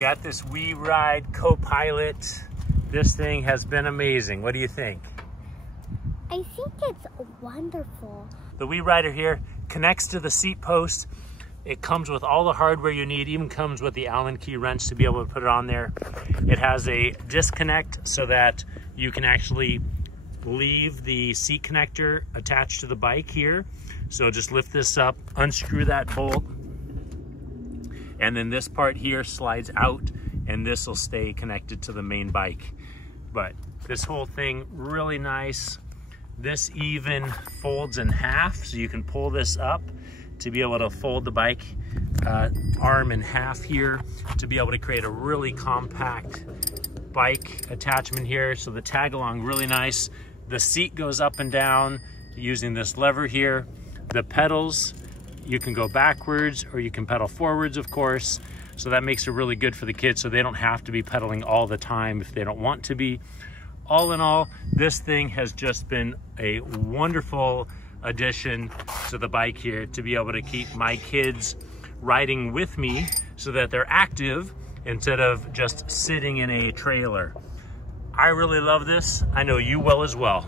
Got this Weeride co-pilot. This thing has been amazing. What do you think? I think it's wonderful. The Weeride here connects to the seat post. It comes with all the hardware you need, even comes with the Allen key wrench to be able to put it on there. It has a disconnect so that you can actually leave the seat connector attached to the bike here. So just lift this up, unscrew that bolt, and then this part here slides out and this will stay connected to the main bike. But this whole thing, really nice. This even folds in half, so you can pull this up to be able to fold the bike arm in half here to be able to create a really compact bike attachment here. So the tag along really nice. The seat goes up and down using this lever here. The pedals, you can go backwards or you can pedal forwards, of course. So that makes it really good for the kids so they don't have to be pedaling all the time if they don't want to be. All in all, this thing has just been a wonderful addition to the bike here to be able to keep my kids riding with me so that they're active instead of just sitting in a trailer. I really love this. I know you will as well.